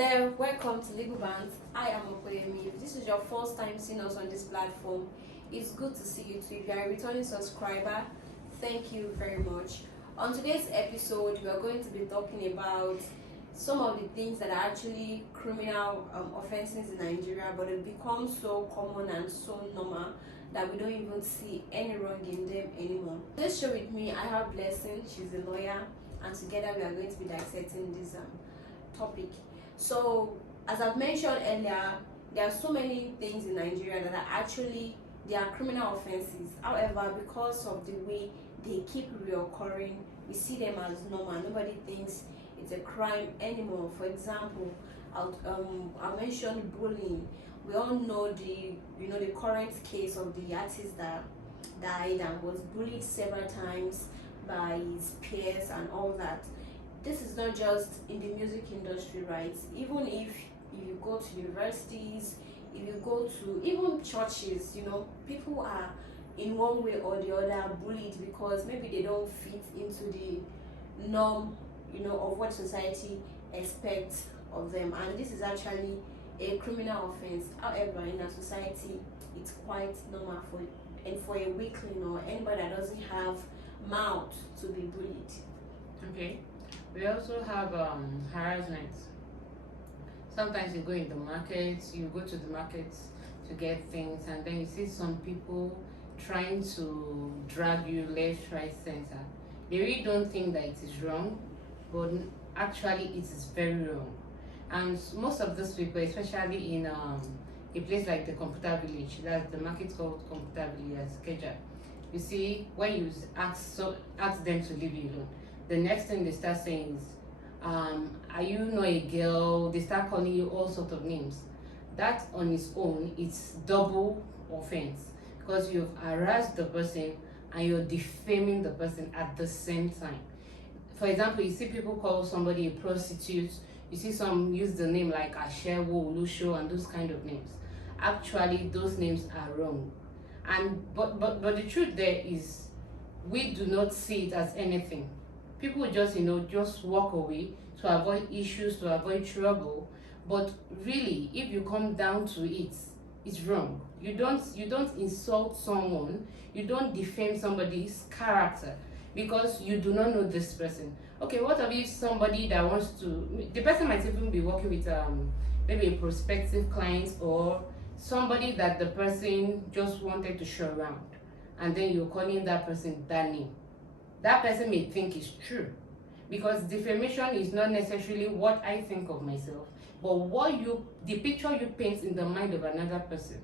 there, welcome to Legal Bands. I am Okoyemi. If this is your first time seeing us on this platform, it's good to see you too. If you are a returning subscriber, thank you very much. On today's episode, we are going to be talking about some of the things that are actually criminal offenses in Nigeria, but it becomes so common and so normal that we don't even see any wrong in them anymore. Let's show with me, I have Blessing, she's a lawyer, and together we are going to be dissecting this topic. So, as I've mentioned earlier, there are so many things in Nigeria that are actually, they are criminal offenses. However, because of the way they keep reoccurring, we see them as normal. Nobody thinks it's a crime anymore. For example, I'll mention bullying. We all know the current case of the artist that died and was bullied several times by his peers and all that. This is not just in the music industry, right? Even if you go to universities, if you go to even churches, people are in one way or the other bullied because maybe they don't fit into the norm, of what society expects of them. And this is actually a criminal offense. However, in our society, it's quite normal for a weakling or anybody that doesn't have mouth to be bullied. Okay. We also have harassment. Sometimes you go in the markets, you go to the markets to get things, and then you see some people trying to drag you left, right, center. They really don't think that it is wrong, but actually it is very wrong. And most of those people, especially in a place like the Computer Village, that's the market called Computer Village, Keja. You see, when you ask them to leave you alone, the next thing they start saying is, are you not a girl? They start calling you all sorts of names. That on its own, it's double offense because you've harassed the person and you're defaming the person at the same time. For example, you see people call somebody a prostitute. You see some use the name like Ashewo, Olusho, and those kind of names. Actually, those names are wrong. And but the truth there is, we do not see it as anything. People just walk away to avoid issues, to avoid trouble. But really, if you come down to it, it's wrong. You don't insult someone, you don't defame somebody's character because you do not know this person. Okay, what if somebody that wants to, the person might even be working with maybe a prospective client or somebody that the person just wanted to show around, and then you're calling that person that name. That person may think it's true because defamation is not necessarily what I think of myself, but the picture you paint in the mind of another person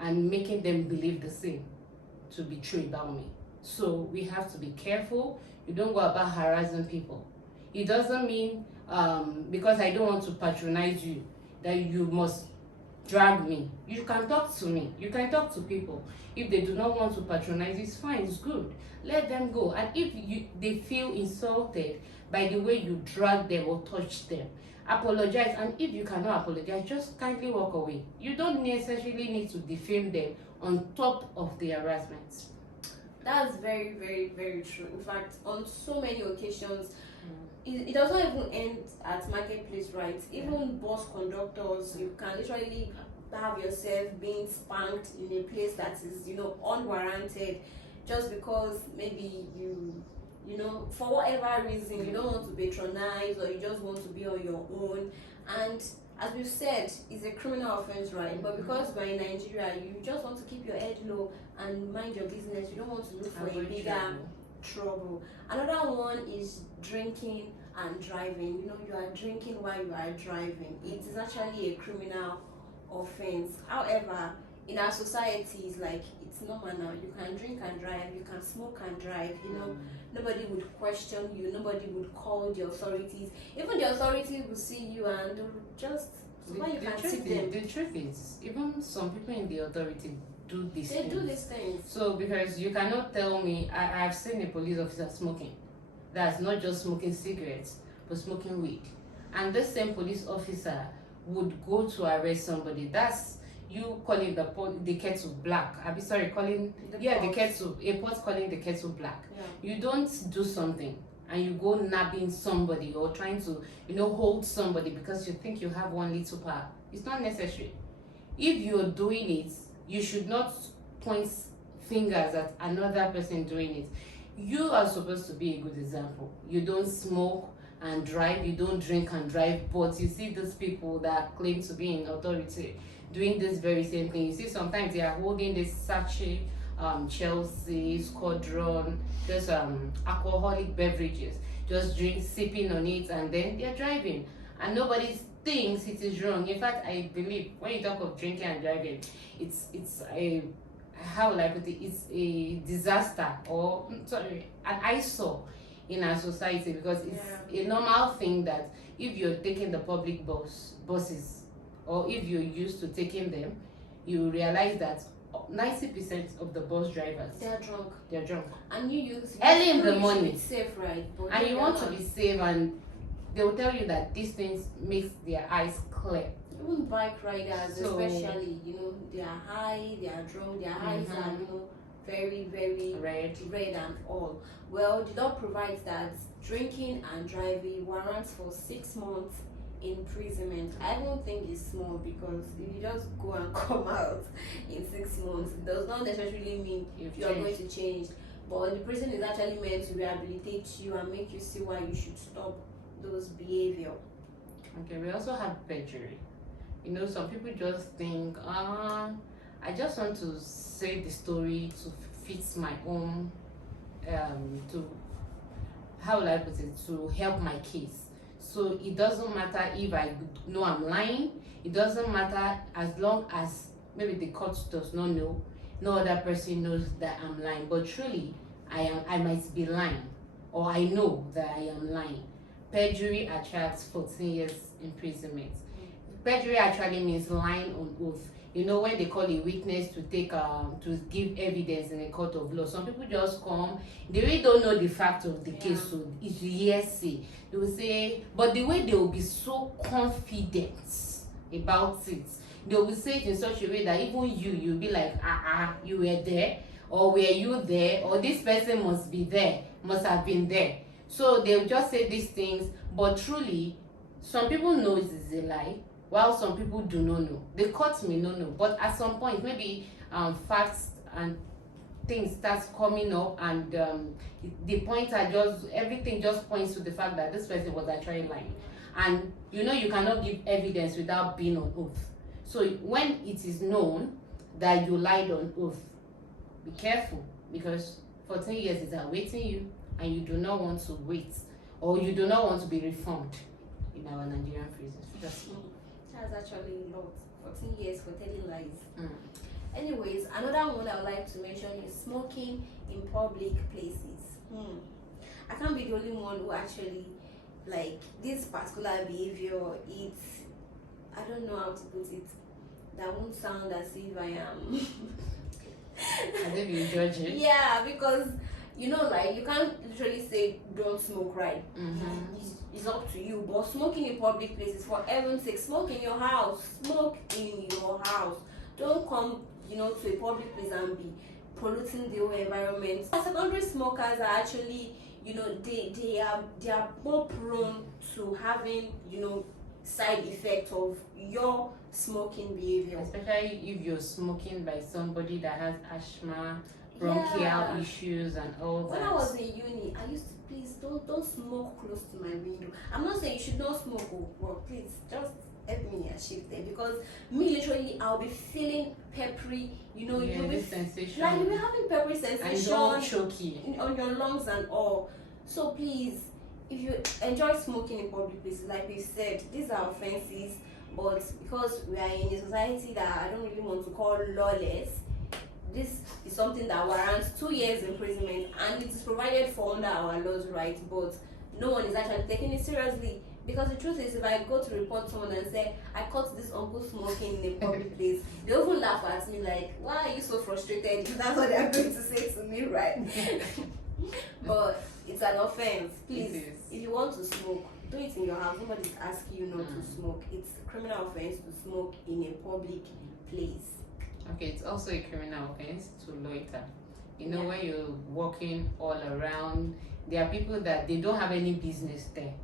and making them believe the same to be true about me. So we have to be careful. You don't go about harassing people. It doesn't mean because I don't want to patronize you that you must drag me. You can talk to me. You can talk to people. If they do not want to patronize, it's fine, it's good. Let them go. And if they feel insulted by the way you drag them or touch them, apologize. And if you cannot apologize, just kindly walk away. You don't necessarily need to defame them on top of the harassment. That's very, very, very true. In fact, on so many occasions, it does not even end at marketplace, right? Even bus conductors, you can literally have yourself being spanked in a place that is, unwarranted, just because maybe for whatever reason, you don't want to patronize or you just want to be on your own. And as we've said, it's a criminal offense, right? But because we're in Nigeria, you just want to keep your head low and mind your business. You don't want to look for a bigger trouble. Another one is drinking and driving. You are drinking while you are driving. It is actually a criminal offense. However, in our society, it's normal now. You can drink and drive, you can smoke and drive. Nobody would question you, nobody would call the authorities. Even the authorities will see you and just you can tip them. The truth is, even some people in the authority do these things. They do these things. So because you cannot tell me, I've seen a police officer smoking. That's not just smoking cigarettes, but smoking weed. And this same police officer would go to arrest somebody. That's you calling the kettle black. I'll be sorry, calling the kettle, a pot calling the kettle black. Yeah. You don't do something and you go nabbing somebody or trying to, hold somebody because you think you have one little power. It's not necessary. If you're doing it, you should not point fingers at another person doing it. You are supposed to be a good example. You don't smoke and drive, you don't drink and drive, but you see those people that claim to be in authority doing this very same thing. You see sometimes they are holding this sachet, Chelsea, Squadron, just alcoholic beverages, just sipping on it, and then they're driving, and nobody thinks it is wrong. In fact, I believe when you talk of drinking and driving, it's a, how will I put it, it's a disaster, or sorry, an eyesore in our society, because it's a normal thing that if you're taking the public buses, or if you're used to taking them, you realize that 90% of the bus drivers, they're drunk and you early in the morning, be safe, right? But and you want to be safe, and they will tell you that these things makes their eyes clear. Even bike riders, especially, they are high, they are drunk, their eyes are, very, very red and all. Well, the law provides that drinking and driving warrants for 6 months imprisonment. I don't think it's small, because if you just go and come out in 6 months, it does not necessarily mean you are going to change. But the prison is actually meant to rehabilitate you and make you see why you should stop those behavior. Okay, we also have perjury. Some people just think, I just want to say the story to fit my own, to, how will I put it, to help my case. So it doesn't matter if I know I'm lying. It doesn't matter, as long as maybe the court does not know, no other person knows that I'm lying. But truly, I might be lying, or I know that I am lying. Perjury attracts 14 years imprisonment. Perjury actually means lying on oath. When they call a witness to take to give evidence in a court of law, some people just come, they really don't know the fact of the case, so it's hearsay. They will say, but the way they will be so confident about it, they will say it in such a way that even you'll be like, you were there, or were you there, or this person must be there, must have been there. So they'll just say these things, but truly, some people know it is a lie, while some people do not know. The court may not know, but at some point, maybe facts and things starts coming up, and the pointer everything just points to the fact that this person was actually lying. And you cannot give evidence without being on oath. So when it is known that you lied on oath, be careful, because 14 years is awaiting you, and you do not want to wait, or you do not want to be reformed in our Nigerian prisons. That's actually a lot. 14 years for telling lies. Anyways, another one I would like to mention is smoking in public places. I can't be the only one who actually like this particular behavior. I don't know how to put it. That won't sound as if I am. As if you judge it. Yeah, because like you can't literally say don't smoke, right? It's up to you. But smoking in public places, for heaven's sake, smoke in your house. Smoke in your house. Don't come, to a public place and be polluting the whole environment. Secondary smokers are actually, they are more prone to having, side effects of your smoking behavior. Especially if you're smoking by somebody that has asthma, bronchial issues, and all that. When I was in uni, I used to, please don't smoke close to my window. I'm not saying you should not smoke, but please just help me achieve there, because me literally I'll be feeling peppery, you'll be sensation, like you'll be having peppery sensation and choky on your lungs and all. So please, if you enjoy smoking in public places, like we said, these are offenses, but because we are in a society that I don't really want to call lawless, this is something that warrants 2 years imprisonment, and it is provided for under our laws, right? But no one is actually taking it seriously, because the truth is, if I go to report someone and say I caught this uncle smoking in a public place, they often laugh at me like, why are you so frustrated? That's what they're going to say to me, right? But it's an offense. Please, if you want to smoke, do it in your house. Nobody's asking you not to smoke. It's a criminal offense to smoke in a public place. Okay, it's also a criminal offense to loiter. You know, Yeah. when you're walking all around, there are people that they don't have any business there.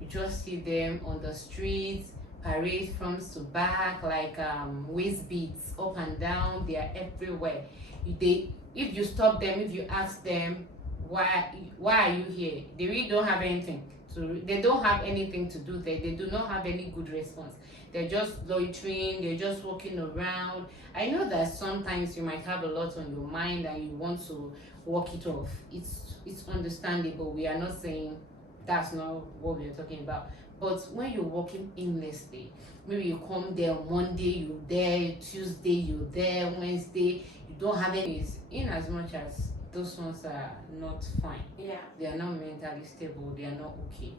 You just see them on the streets, parade front to back, like waist beats up and down. They are everywhere. If you stop them, if you ask them why are you here, they really don't have anything. They don't have anything to do there. They do not have any good response. They're just loitering. They're just walking around. I know that sometimes you might have a lot on your mind and you want to walk it off. It's understandable. We are not saying that's not what we're talking about. But when you're walking aimlessly, maybe you come there on Monday, you're there, Tuesday, you're there, Wednesday, you don't have any, in as much as those ones are not fine. Yeah. They are not mentally stable, they are not okay.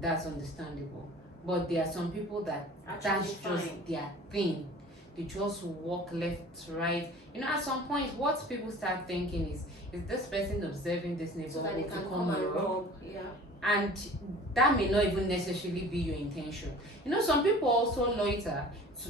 That's understandable. But there are some people that that's just their thing. They just walk left, right. You know, at some point, what people start thinking is this person observing this neighborhood So that they can to come and rob? rob. Yeah. And that may not even necessarily be your intention. You know, some people also loiter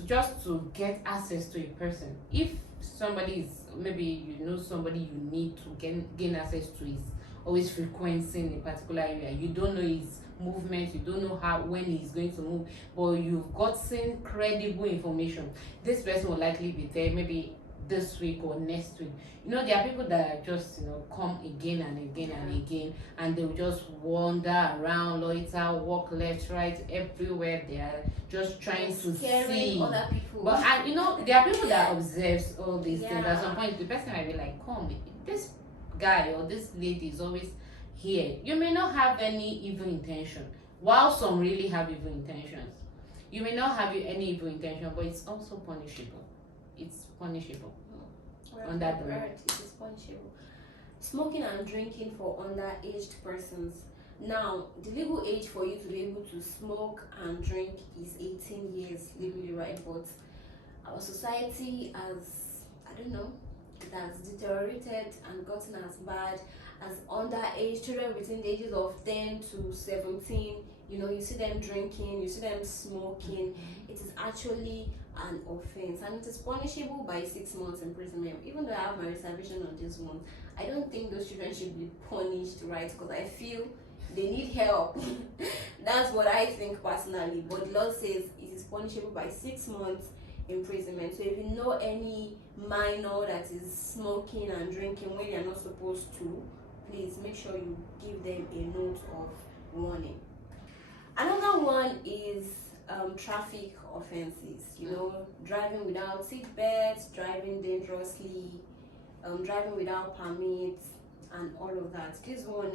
just to get access to a person. If somebody is, maybe you know somebody you need to gain access to is always frequenting a particular area, you don't know his movement, you don't know when he's going to move, but you've gotten credible information. This person will likely be there maybe this week or next week. You know, there are people that just, you know, come again and again and again, and they'll just wander around, loiter, walk left, right, everywhere. They are just trying to see other people. But and you know, there are people that observes all these things. At some point, the person might be like, "Come, this guy or this lady is always here." You may not have any evil intention, while some really have evil intentions. You may not have any evil intention, but it's also punishable. It's punishable. Under the law. It is punishable. Smoking and drinking for underaged persons. Now, the legal age for you to be able to smoke and drink is 18 years legally, right? But our society has, I don't know, it has deteriorated and gotten as bad as underage children between the ages of 10 to 17. You know, you see them drinking, you see them smoking. It is actually an offense, and it is punishable by 6 months imprisonment. Even though I have my reservation on this one, I don't think those children should be punished, right? Because I feel they need help. That's what I think personally. But the law says it is punishable by 6 months imprisonment. So if you know any minor that is smoking and drinking when you're not supposed to, please make sure you give them a note of warning. Another one is traffic offenses. You know, driving without seat belts, driving dangerously, driving without permits, and all of that. This one,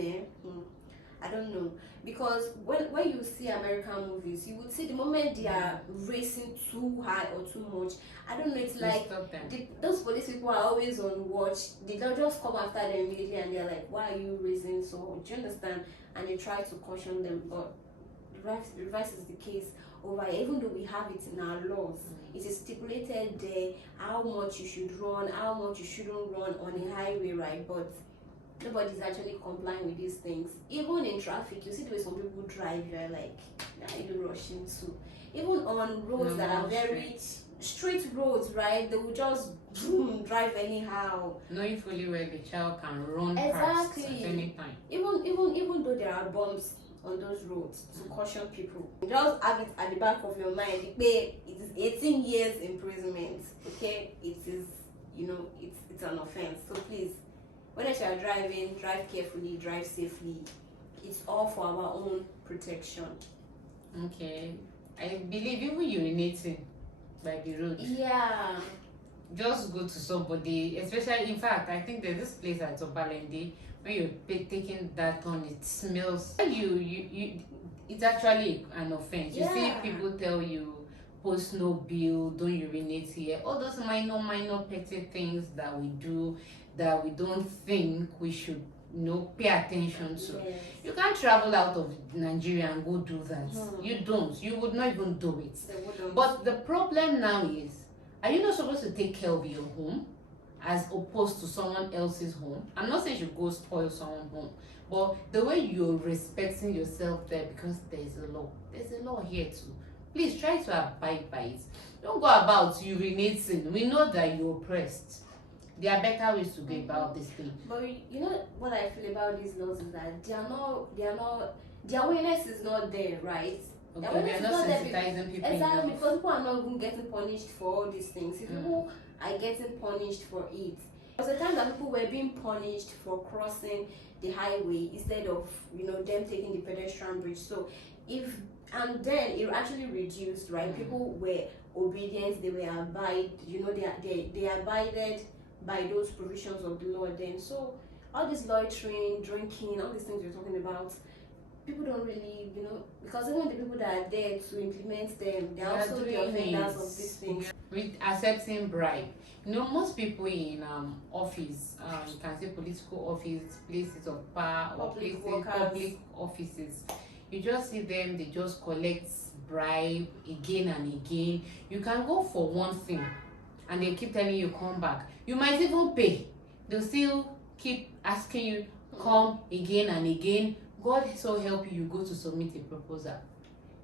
I don't know, because when you see American movies, you would see the moment they are racing too high or too much, I don't know, it's like those police people are always on watch. They don't just come after them immediately and they're like, why are you racing so hard? Do you understand? And they try to caution them, but the reverse is the case over here. Even though we have it in our laws, it is stipulated there how much you should run, how much you shouldn't run on a highway, right? But nobody's actually complying with these things. Even in traffic, you see the way some people drive, you're like, where are you rushing to? Even on roads that are very straight roads, right? They will just drive anyhow. Knowing fully where the child can run past at any time. Even though there are bumps on those roads, to caution people, just have it at the back of your mind. It is 18 years imprisonment. Okay, it is, you know, it's an offense. So please, whenever you are driving, drive carefully, drive safely. It's all for our own protection. Okay, I believe even urinating by the road. Yeah. Just go to somebody, especially, in fact, I think there's this place at Obalende, when you're taking that on, it smells. It's actually an offense. You see people tell you, post no bill, don't urinate here. All those minor petty things that we do that we don't think we should, you know, pay attention to. Yes. You can't travel out of Nigeria and go do that. You don't. You would not even do it. But the problem now is, are you not supposed to take care of your home as opposed to someone else's home? I'm not saying you go spoil someone's home, but the way you're respecting yourself there, because there's a law. There's a law here too. Please try to abide by it. Don't go about urinating. We know that you're oppressed. There are better ways to go about this thing. But you know what I feel about these laws is that the awareness is not there, right? Okay, we are not sensitizing people exactly, enough. because people are not even getting punished for all these things. If people are getting punished for it, there was a time that people were being punished for crossing the highway instead of them taking the pedestrian bridge. So and then it actually reduced, right? People were obedient, they were they abided by those provisions of the law then. So all this loitering, drinking, all these things we're talking about, people don't really, because even the people that are there to implement them, they're also the offenders of these things. With accepting bribe. Most people in office, you can say political office, places of power, or public offices, you just see them, they just collect bribe again and again. You can go for one thing and they keep telling you come back. You might even pay. They'll still keep asking you come again and again. God so help you, you go to submit a proposal.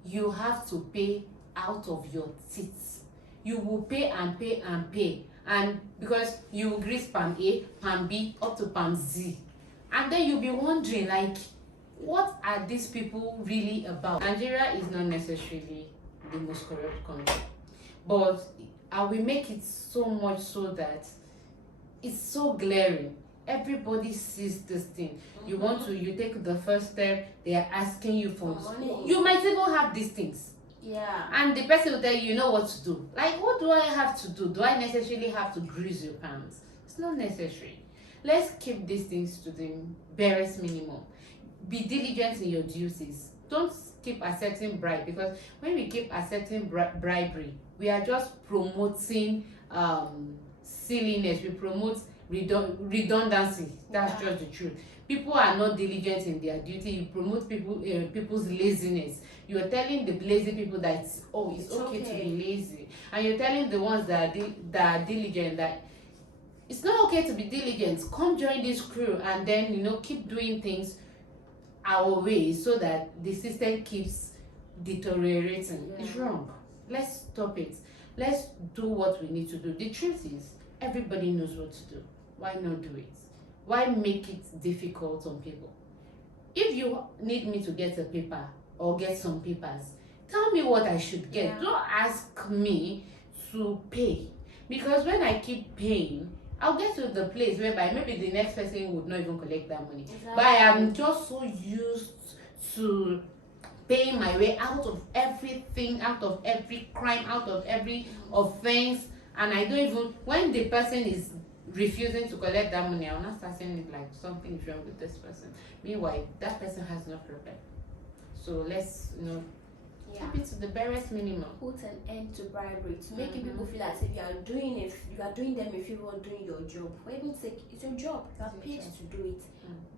You have to pay out of your teeth. You will pay and pay and pay. And because you will grease palm A, palm B, up to palm Z. And then you'll be wondering, like, what are these people really about? Nigeria is not necessarily the most corrupt country. But I will make it so much so that it's so glaring. Everybody sees this thing. You take the first step, they are asking you for money. You might even have these things. Yeah. And the person will tell you, you know what to do. Like, what do I have to do? Do I necessarily have to grease your pants? It's not necessary. Let's keep these things to the barest minimum. Be diligent in your duties. Don't keep accepting bribe, because when we keep accepting bribery, we are just promoting silliness. We promote redundancy. That's just the truth. People are not diligent in their duty. You promote people's laziness. You're telling the lazy people that it's okay to be lazy, and you're telling the ones that are diligent that it's not okay to be diligent. Come join this crew, and then keep doing things our way so that the system keeps deteriorating. It's wrong. Let's stop it. Let's do what we need to do. The truth is, everybody knows what to do. Why not do it? Why make it difficult on people? If you need me to get a paper or get some papers, tell me what I should get. Yeah. Don't ask me to pay, because when I keep paying, I'll get to the place whereby maybe the next person would not even collect that money. Exactly. But I am just so used to paying my way out of everything, out of every crime, out of every offense, and I don't even, when the person is refusing to collect that money, I'll not start saying it like something is wrong with this person. Meanwhile, that person has no problem. So let's keep it to the barest minimum. Put an end to bribery, to making people feel as if you are doing them a favor doing your job. For even sake, it's your job. You are paid to do it.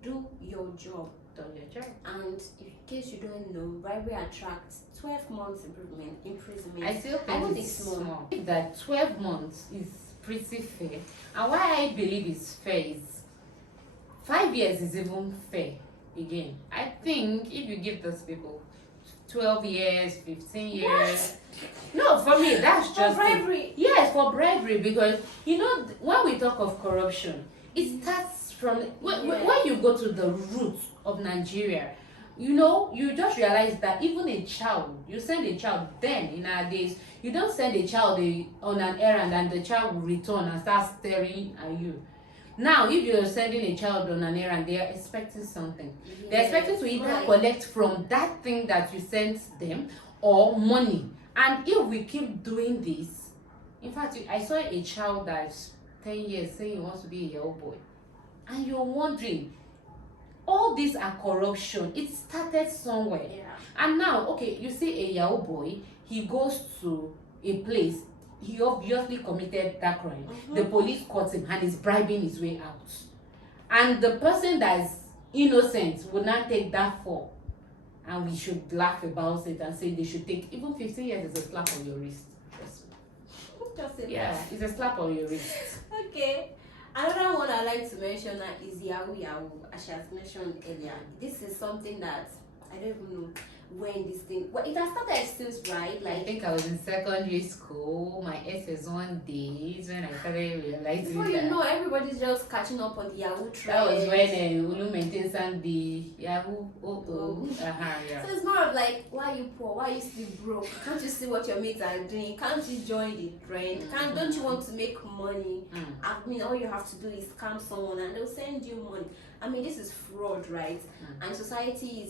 Do your job. Do your job. And in case you don't know, bribery attracts 12 months imprisonment. I still think it's small. That 12 months is pretty fair. And why I believe it's fair is 5 years is even fair. Again, I think if you give those people 12 years, 15 years. What? No, for me, that's just for bribery. Yes, for bribery, because when we talk of corruption, it starts from when you go to the root of Nigeria. You just realize that even a child, you send a child then in our days, you don't send a child on an errand and the child will return and start staring at you. Now, if you're sending a child on an errand, they are expecting something. Yes, they're expecting to either collect from that thing that you sent them or money. And if we keep doing this, in fact, I saw a child that's 10 years saying he wants to be a Yahoo boy. And you're wondering, all these are corruption. It started somewhere. Yeah. And now, okay, you see a Yahoo boy, he goes to a place, he obviously committed that crime. The police caught him and is bribing his way out. And the person that is innocent will not take that fall. And we should laugh about it and say they should take, even 15 years is a slap on your wrist. It's a slap on your wrist. Okay. Another one I like to mention is Yahoo, as she has mentioned earlier. This is something that I don't even know. when this thing? Well, it has started since, right? I Like, think I was in secondary school. My SS1 days when I started realizing before you that. know, everybody's just catching up on the Yahoo That trend. was when Ulu maintained the Yahoo. Yeah. So it's more of like, why are you poor? Why are you still broke? Can't you see what your mates are doing? Can't you join the trend? Don't you want to make money? I mean, all you have to do is scam someone and they'll send you money. I mean, this is fraud, right? And society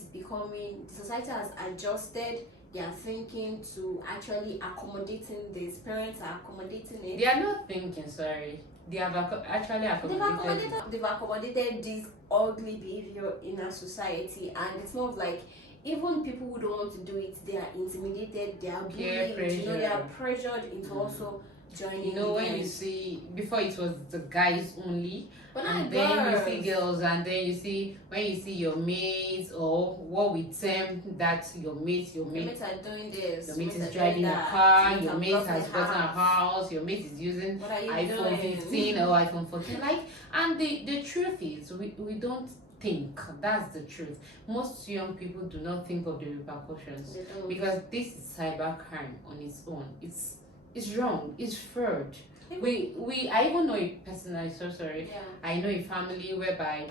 has adjusted their thinking to actually accommodating this. Parents are accommodating it. They are not thinking, sorry. They have actually accommodated. They've accommodated this ugly behavior in our society, and it's more of like, even people who don't want to do it, they are intimidated, they are bullied, they are pressured into also joining. When you see, before it was the guys only, but and then you see girls, and then you see when you see your mates, or what we term that your mates are doing this. Your mate is driving a car. Your mate has gotten a house. Your mate is using iPhone 15 or iPhone 14. And the truth is, we don't think. That's the truth. Most young people do not think of the repercussions, because this is cybercrime on its own. It's wrong. It's fraud. I even know a person. I'm so sorry. Yeah. I know a family whereby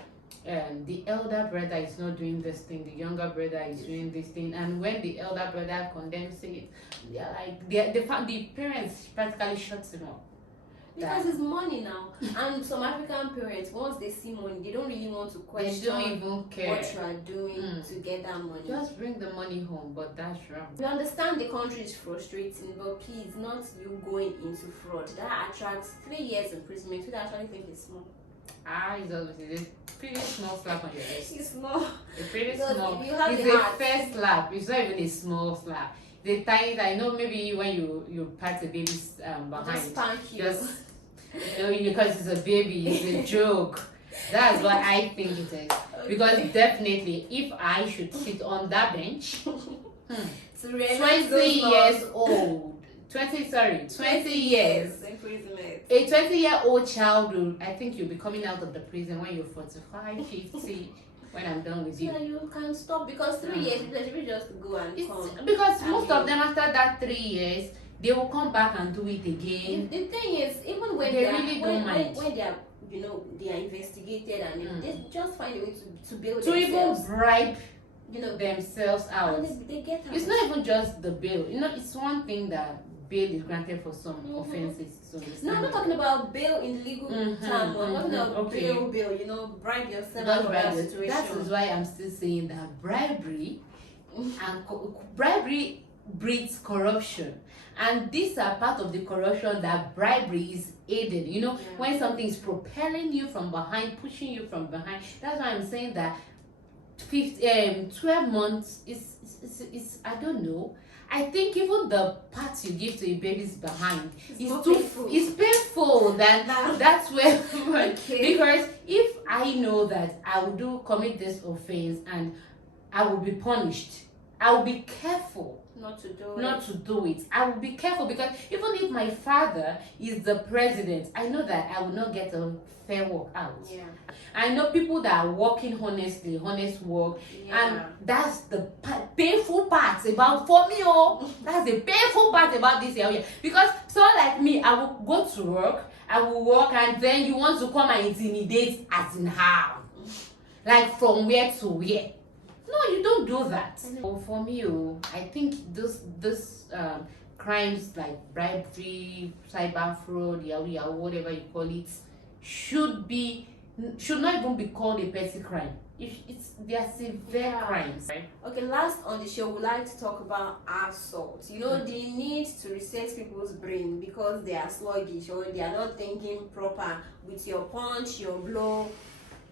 the elder brother is not doing this thing, the younger brother is doing this thing, and when the elder brother condemns it, they're like the parents practically shuts him up. Because it's money now, and some African parents, once they see money, they don't really want to question. They don't even care what you are doing to get that money. Just bring the money home, but that's wrong. We understand the country is frustrating, but please, not you going into fraud. That attracts 3 years imprisonment. We actually think it's small. It's a pretty small slap on your wrist. It's small. It's pretty because small. It's a first slap. It's not even a small slap. The tiny, I know maybe when you pat the baby's behind, just spank you. Because it's a baby, it's a joke. That's what I think it is. Okay. Because definitely, if I should sit on that bench, 20 years old, 20 years. A 20-year-old child will, I think you'll be coming out of the prison when you're 45, 50. When I'm done with you. So you can stop, because 3 years, you just go and come. Because most of them, after that 3 years, they will come back and do it again. The thing is, even when they really don't mind. When they are, they are investigated and they just find a way to bail to themselves. Even bribe themselves out. And they get out. It's not even just the bail. It's one thing that bail is granted for some offenses. No, I'm not talking about bail in legal terms. I'm talking about bail, bribe yourself out of that situation. That is why I'm still saying that bribery and bribery breeds corruption. And these are part of the corruption that bribery is aided. When something is propelling you from behind, pushing you from behind. That's why I'm saying that 12 months is I don't know. I think even the parts you give to a baby's behind is painful. That's where because if I know that I will commit this offense and I will be punished, I will be careful not to do it. I will be careful, because even if my father is the president, I know that I will not get a fair work out. Yeah. I know people that are working honestly, honest work, and that's the painful part about for me. That's the painful part about this area, because someone like me, I will go to work, I will work, and then you want to come and intimidate, as in how, like from where to where? No, you don't do that. For me, I think this crimes like bribery, cyber fraud, Yahoo, whatever you call it, should not even be called a petty crime. They are severe crimes. Right? Okay, last on the show, we like to talk about assault. The need to reset people's brain because they are sluggish or they are not thinking proper with your punch, your blow.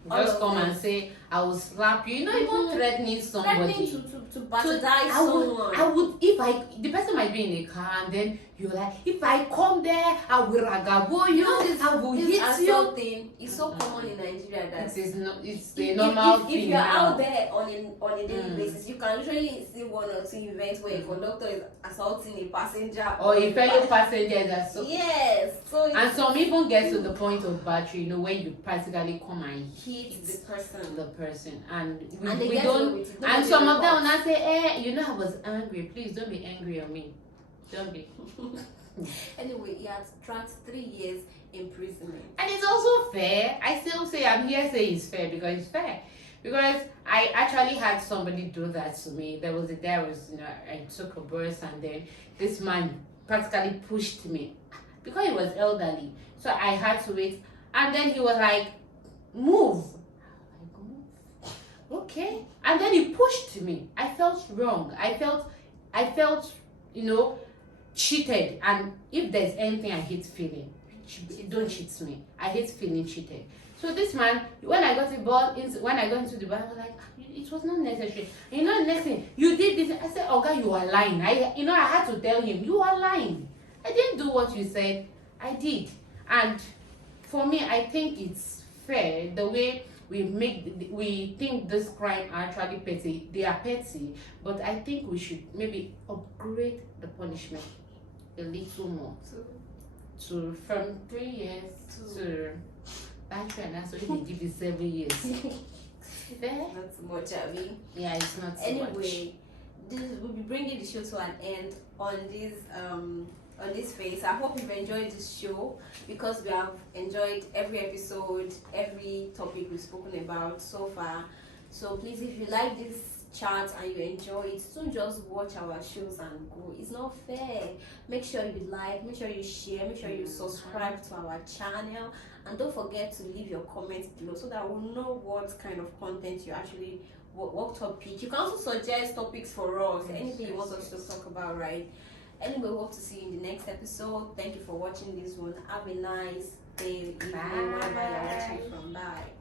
Just come and say, I will slap you. Not even threatening somebody. To bastardize someone. I would, if the person might be in a car and then you're like, if I come there, I will ragabo you, I will This hit you. assault thing is so common in Nigeria that It is not. It's the normal thing if you're now. out there on a daily basis, you can literally see one or two events where a conductor is assaulting a passenger Or a fellow passenger are so. Yes. So And some even get to the point of battery, when you practically come and hit the person. And they we get don't. away with it. And Nobody some of them will reports. not say, I was angry. Please don't be angry on me. Don't be. Anyway, he had tracked 3 years imprisonment. And it's also fair. I still say, I'm here saying it's fair because it's fair. Because I actually had somebody do that to me. There was a day I took a bus, and then this man practically pushed me because he was elderly. So I had to wait. And then he was like, move. I go, move. Okay. And then he pushed me. I felt wrong. I felt, cheated. And if there's anything I hate feeling, don't cheat me. I hate feeling cheated. So this man, when I got into the bar, I was like, it was not necessary. And next thing, you did this. I said, Oga, you are lying. I had to tell him, you are lying. I didn't do what you said. I did. And for me, I think it's fair the way we think this crime are actually petty. They are petty, but I think we should maybe upgrade the punishment a little more to from 3 years to battery, and that's why they give you 7 years. Fair? Not too much, Abby. Yeah, it's not so much. Anyway, we'll be bringing the show to an end on this phase. I hope you've enjoyed this show because we have enjoyed every episode, every topic we've spoken about so far. So please, if you like this chat and you enjoy it, don't just watch our shows and go. It's not fair. Make sure you like, make sure you share, make sure you subscribe to our channel, and don't forget to leave your comments below so that we'll know what kind of content you actually what topic. You can also suggest topics for us, anything you want us to talk about, right? Anyway, we hope to see you in the next episode. Thank you for watching this one. Have a nice day, evening, wherever you're watching from. Bye.